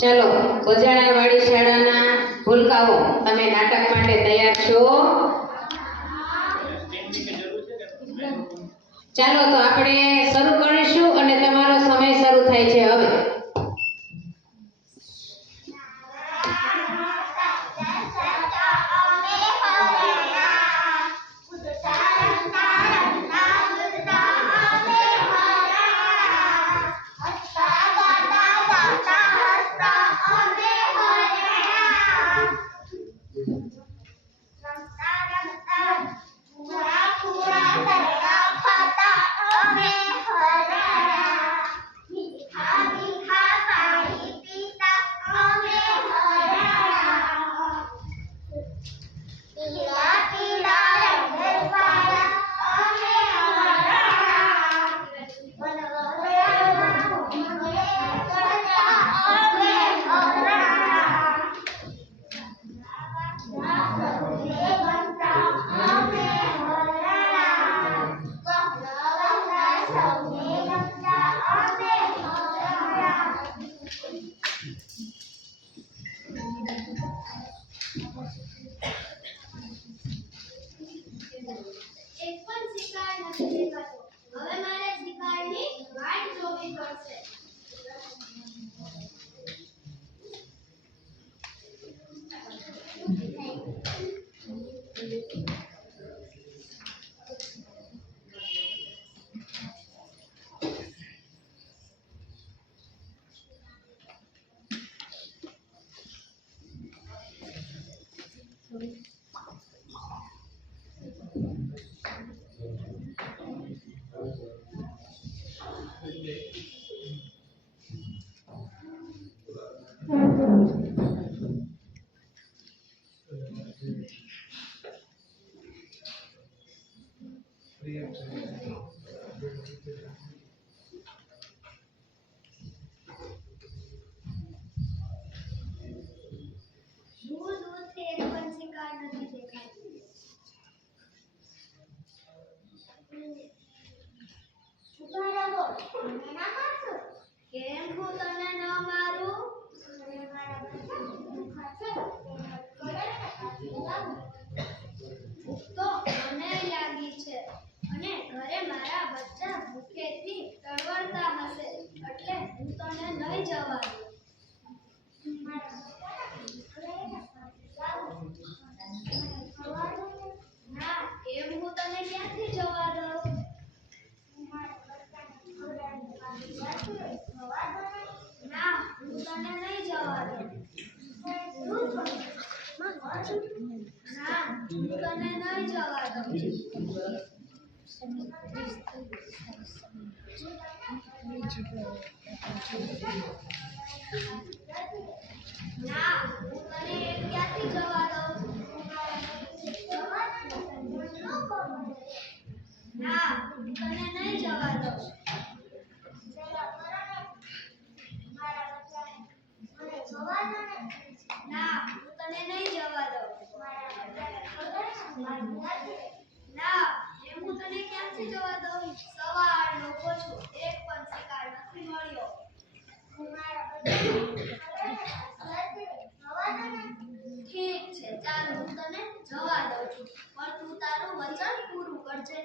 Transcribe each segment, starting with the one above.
चलो ગોજાણાવાડી શાળાના ભૂલકાઓ તમે નાટક માટે તૈયાર છો? ચાલો તો આપણે શરૂ કરીશું અને તમારો સમય શરૂ થાય છે હવે. એક પણ શિકાર નથી દેખાતો. હવે મારે શિકારની વાટ જોવી પડશે. દૂર દૂરથી એક પણ શિકાર નથી દેખાતો. ઉભા રહો, મને ના મારશો. કેમ હું તને ન મારું? મને મારા બચ્ચા ભૂખા છે, ભૂખ તો મને લાગી છે અને ઘરે મારા બચ્ચા ભૂખેથી તડવડતા હશે, એટલે હું તને નહીં જવા દઉં. ના, એમ હું તને ક્યાંથી જવા દઉં? ના, હું તને નહીં જવા દઉં. ના, હું તને નહીં જવા દઉં. ના, હું તને એમ ક્યાંથી જવા દઉં? ના, હું તને નહીં જવા દઉં. ના, હું તને નહીં જવા દઉં. ના, એમ હું તને ક્યાંથી જવા દઉં? સવારનો પૂછું, એક પણ શિકાર નથી મળ્યો. ઠીક છે, ચાલ હું તને જવા દઉં છું, પણ તું તારું વચન પૂરું કરજે.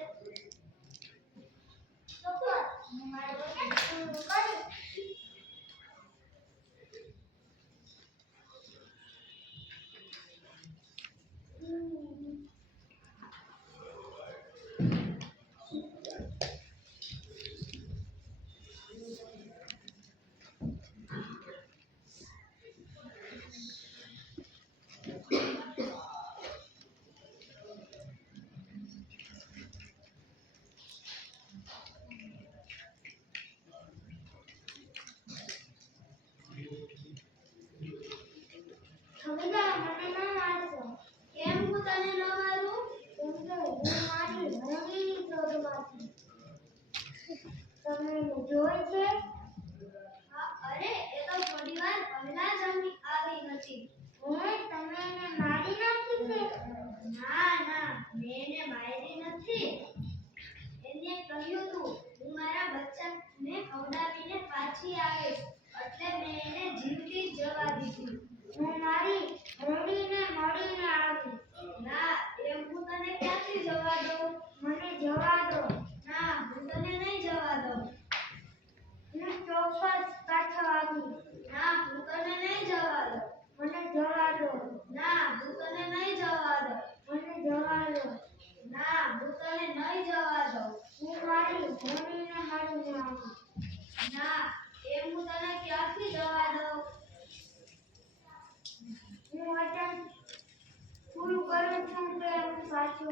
હું મારું વચન પૂરું કરીશ.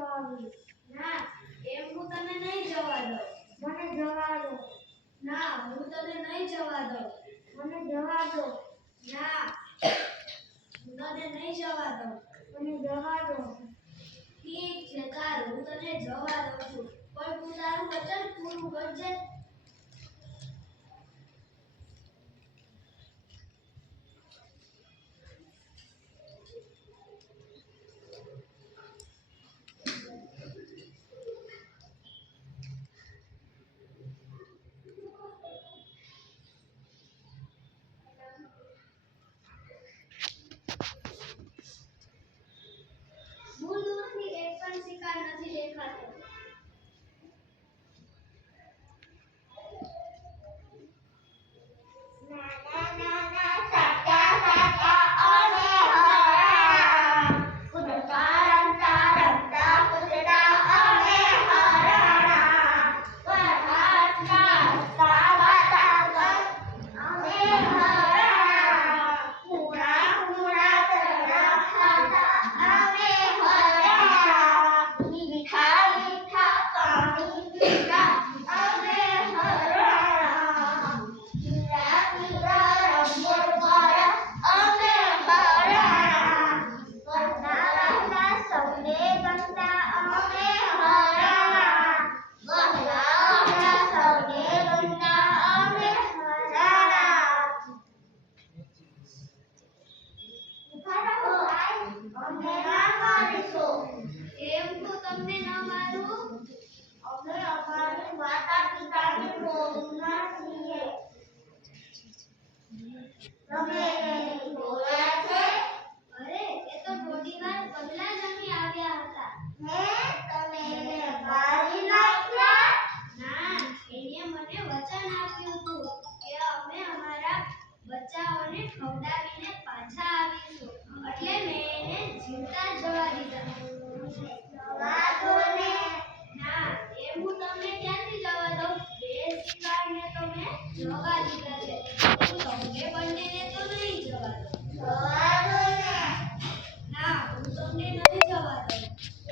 આવીશ. ના, એમ હું તને નહીં જવા દઉં. મને જવા દો. ના, હું તને નહીં જવા દઉં. મને જવા દો. ના, હું તને નહીં જવા દઉં. મને જવા દો. ઠીક છે, ચાલ હું તને જવા દઉં છું, પણ તું તારું વચન પૂરું કરજે. દૂર દૂરથી એક પણ શિકાર નથી દેખાતો. એમ તો તમને ન મારું. અમે અમારી માતા પિતાની ગોદમાં છીએ. તમે એને જોયા છે? અરે, એ તો થોડી વાર પહેલા જ અહીં આવ્યા હતા. તમે એને મારી નાખ્યા? ના, એને મને વચન આપ્યું હતું કે અમે અમારા બચ્ચાઓને ખવડાવીને પાછા આવીશું, એટલે મેં એને જીવતા જ જવા દીધા. જવા દો ને. ના, એમ હું તમને ક્યાંથી જવા દઉં? બે શિકારને તો મેં જવા દીધા છે, હું તમને બંનેને તો નહીં જવા દઉં. જવા દો ને. ના, હું તમને નથી જવા દઉં.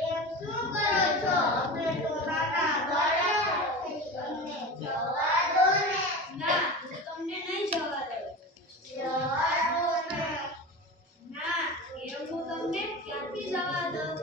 એમ શું કરો છો? અમે તો નાના બાળક છીએ. અમને જવા દો ને. ના, હું તમને નહીં જવા દઉં. જવા દો ને. ના, એમ હું તમને ક્યાંથી જવા દઉં?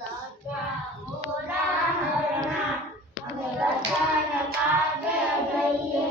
સચ્ચા ઘોડા હરણા અમે બધાને કાજે જઈએ